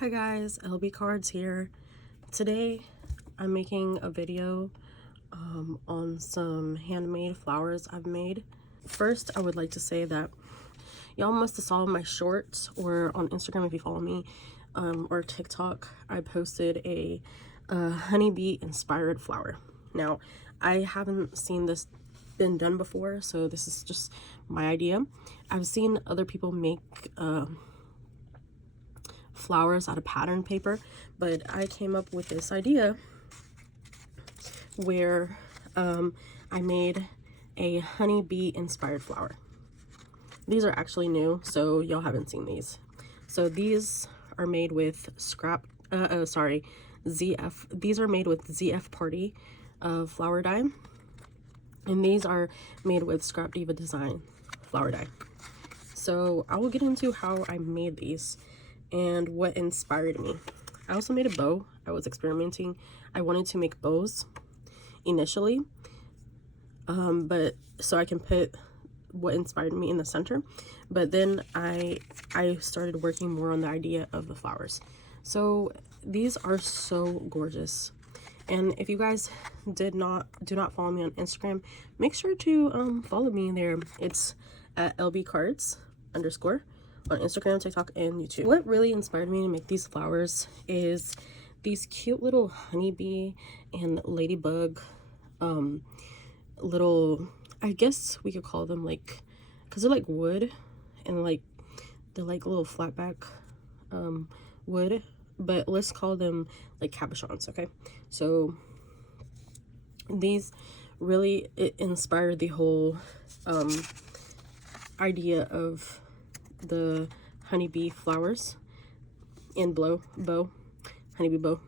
Hi guys, LB Cards here. Today I'm making a video on some handmade flowers I've made. First, I would like to say that y'all must have saw my shorts or on Instagram if you follow me, or TikTok. I posted a honeybee inspired flower. Now, I haven't seen this been done before, so this is just my idea. I've seen other people make flowers out of pattern paper, but I came up with this idea where I made a honeybee inspired flower. These are actually new, so y'all haven't seen these. So these are made with ZF. These are made with ZF Party flower dye, and these are made with Scrap Diva Design flower dye. So I will get into how I made these and what inspired me. I also made a bow. I was experimenting. I wanted to make bows initially, but so I can put what inspired me in the center, but then I started working more on the idea of the flowers. So these are so gorgeous, and if you guys do not follow me on Instagram, make sure to follow me there. It's at LBcards_ on Instagram, TikTok, and YouTube. What really inspired me to make these flowers is these cute little honeybee and ladybug little, I guess we could call them, like, because they're like wood, and like they're like little flatback wood, but let's call them like cabochons. Okay, so these really inspired the whole idea of the honeybee flowers and honeybee bow.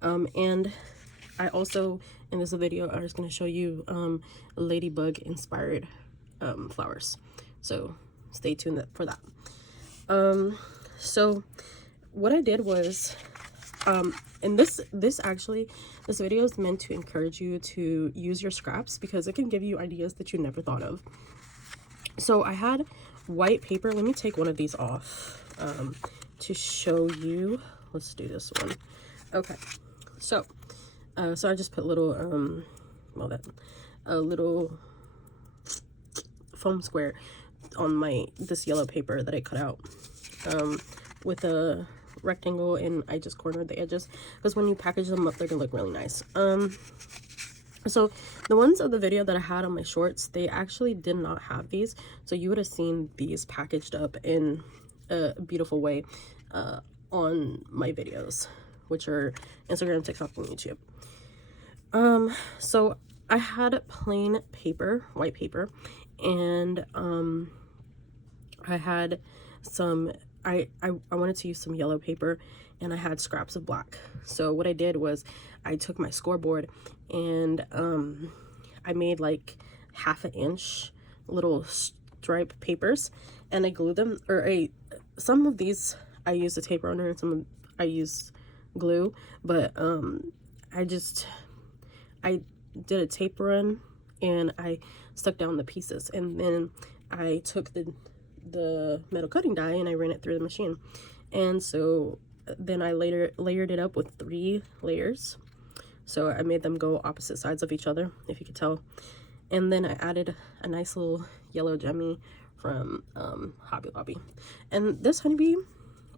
And I also, in this video, I was going to show you ladybug inspired flowers, so stay tuned for that. So what I did was, and this video is meant to encourage you to use your scraps because it can give you ideas that you never thought of. So I had white paper. Let me take one of these off to show you. Let's do this one. Okay, so so I just put little a little foam square on this yellow paper that I cut out with a rectangle, and I just cornered the edges because when you package them up, they're gonna look really nice. So the ones of the video that I had on my shorts, they actually did not have these, so you would have seen these packaged up in a beautiful way on my videos, which are Instagram, TikTok, and YouTube. So I had plain paper, white paper, and I had some, I wanted to use some yellow paper, and I had scraps of black. So what I did was I took my scoreboard and I made like 1/2 inch little stripe papers, and I glued them, or some of these I used a tape runner and some I used glue, but I did a tape run and I stuck down the pieces, and then I took the metal cutting die and I ran it through the machine, and so then I layered it up with 3 layers. So I made them go opposite sides of each other, if you could tell, and then I added a nice little yellow gemmy from Hobby Lobby, and this honeybee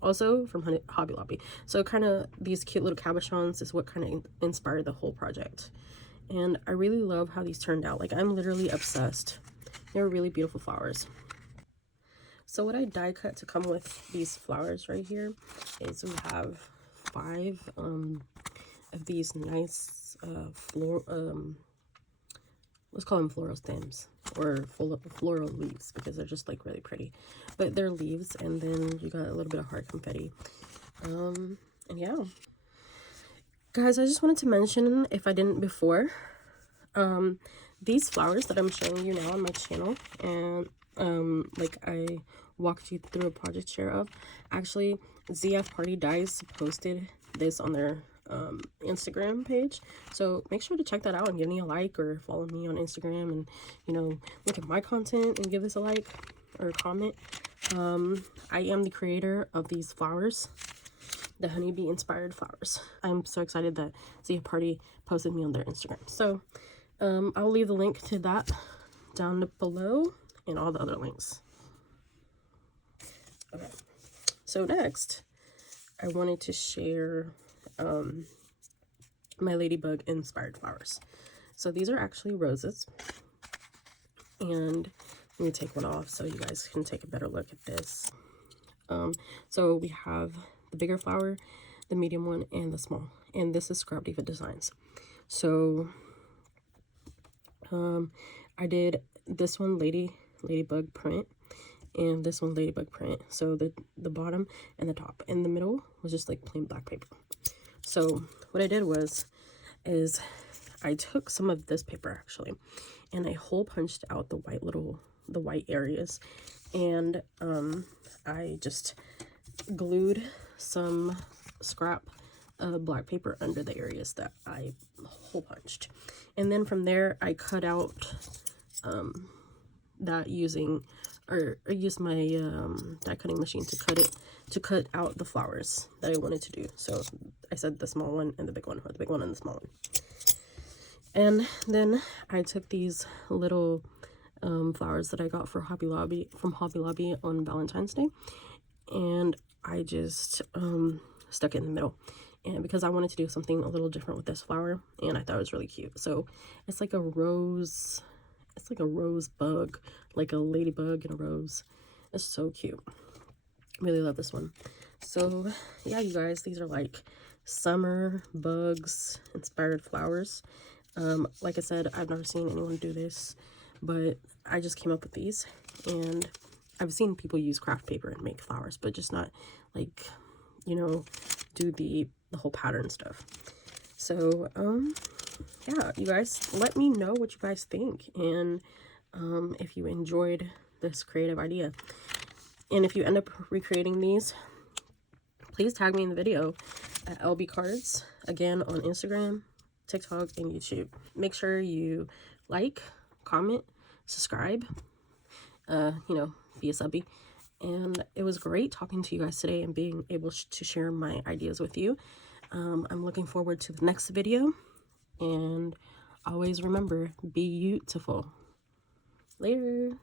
also from Hobby Lobby. So kind of these cute little cabochons is what kind of inspired the whole project, and I really love how these turned out. Like, I'm literally obsessed. They're really beautiful flowers. So what I die cut to come with these flowers right here is we have 5 of these nice let's call them floral stems, or floral leaves, because they're just like really pretty, but they're leaves, and then you got a little bit of heart confetti. And yeah, guys, I just wanted to mention, if I didn't before, these flowers that I'm showing you now on my channel, and like I walked you through a project share of, actually ZF Party Dyes posted this on their Instagram page, so make sure to check that out and give me a like, or follow me on Instagram, and, you know, look at my content and give this a like or a comment. I am the creator of these flowers, the honeybee inspired flowers. I'm so excited that ZF Party posted me on their Instagram. So I'll leave the link to that down below and all the other links. Okay, so next I wanted to share my ladybug inspired flowers. So these are actually roses, and let me take one off so you guys can take a better look at this. So we have the bigger flower, the medium one, and the small, and this is Scrap Diva Designs. So I did this one ladybug print, and this one ladybug print. So the bottom and the top, and the middle was just like plain black paper. So what I did is I took some of this paper actually, and I hole punched out the white areas, and I just glued some scrap black paper under the areas that I hole punched, and then from there I cut out that I used my die cutting machine to cut out the flowers that I wanted to do. So I said the small one and the big one, or the big one and the small one. And then I took these little flowers that I got from Hobby Lobby on Valentine's Day, and I just stuck it in the middle. And because I wanted to do something a little different with this flower, and I thought it was really cute. So it's like a rose, it's like a rose bug, like a ladybug and a rose. It's so cute. Really love this one. So yeah, you guys, these are like summer bugs inspired flowers. Like I said, I've never seen anyone do this, but I just came up with these, and I've seen people use craft paper and make flowers, but just not like, you know, do the whole pattern stuff. So yeah, you guys, let me know what you guys think, and if you enjoyed this creative idea, and if you end up recreating these, please tag me in the video at LB Cards, again on Instagram, TikTok, and YouTube. Make sure you like, comment, subscribe, you know, be a subby. And it was great talking to you guys today and being able to share my ideas with you. I'm looking forward to the next video, and always remember, be beautiful. Later.